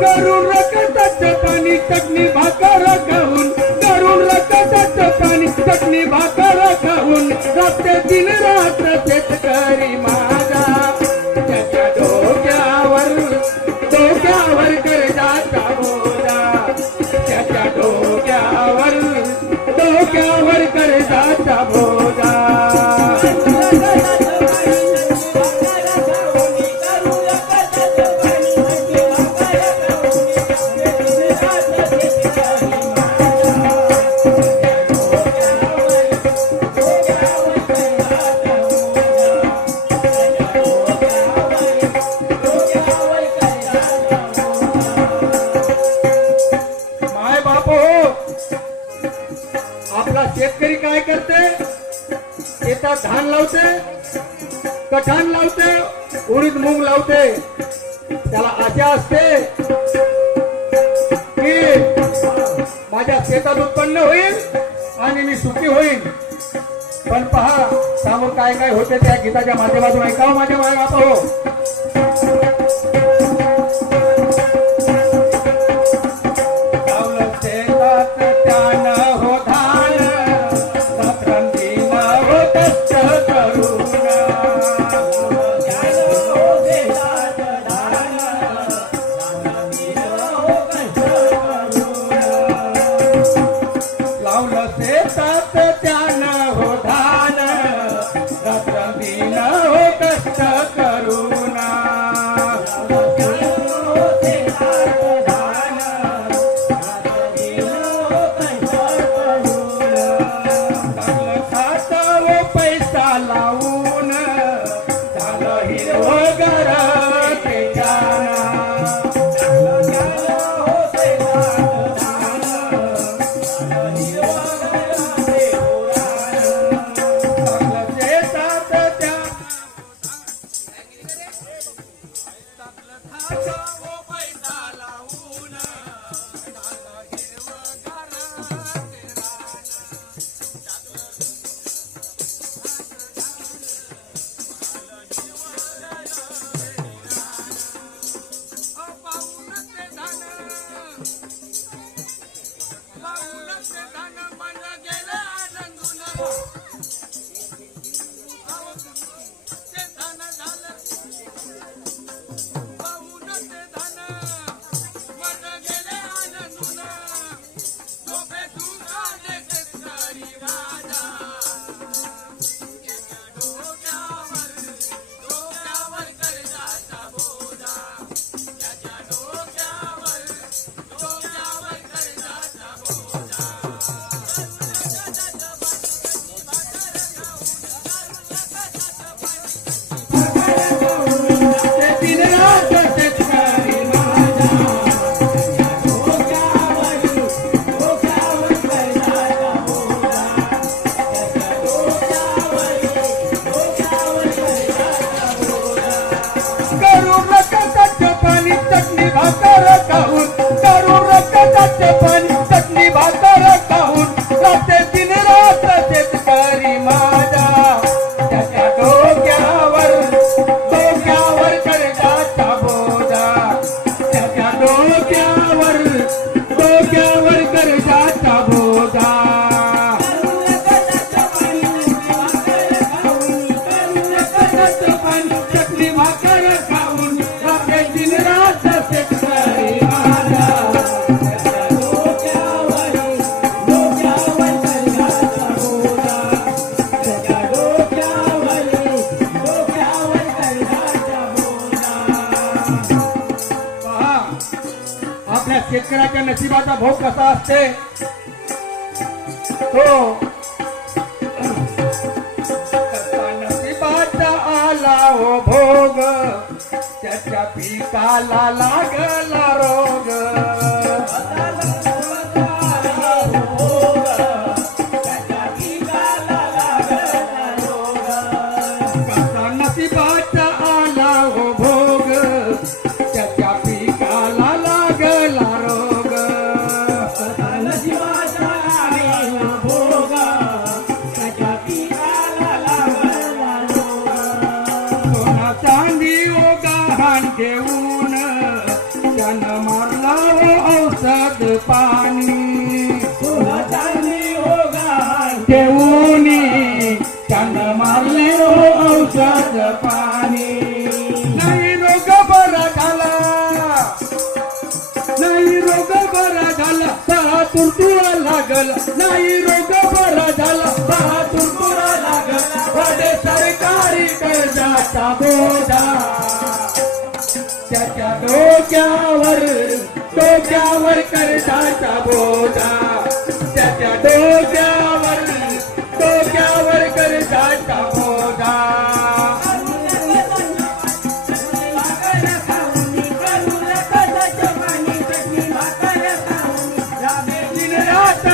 करून रकताचं पाणी चटणी भाकर खाऊन, करून रकताचं पाणी चटणी भाकर खाऊन, रात्र दिन रात्र शेतकरी माझा त्याच्या डोक्यावर डोक्यावर कर्जाचा बोजा, त्याच्या डोक्यावर डोक्यावर कर्जाचा बोजा. शेतकरी काय करते, शेतात धान लावते, कठाण लावते, उडीद मूग लावते. त्याला आशा असते की माझ्या शेतात उत्पन्न होईल आणि मी सुखी होईल. पण पहा समोर काय काय होते त्या गीताच्या माध्यमातून ऐकावं माझ्या माय बापा हो. शेतकऱ्याच्या नशिबाचा भोग कसा असते तो नशिबाचा आला हो भोग, त्याच्या पिकाला लागला रोग. कसा नशिबाचा आला हो भोग, त्याच्या पिकाला लागला रोग. नशिबाचा आला हो भोग, त्याच्या पिकाला लागला रोग. सोना चांदी ओ गहाण घेऊन त्यानं मारला हो औषध पाणी ठेवून त्यानं मारले हो औषध पाणी नाही रोग बरा झाला नाही रोग बरा झाला पहा तुरतुरा लागल नाही रोग बरा झाला पहा तुरतुरा लागल वाढे सरकारी कर्जाचा बोजा त्याच्या डोक्यावर कर्जाचा बोजा त्याच्या डोक्यावर कर्जाचा बोजा दिन रात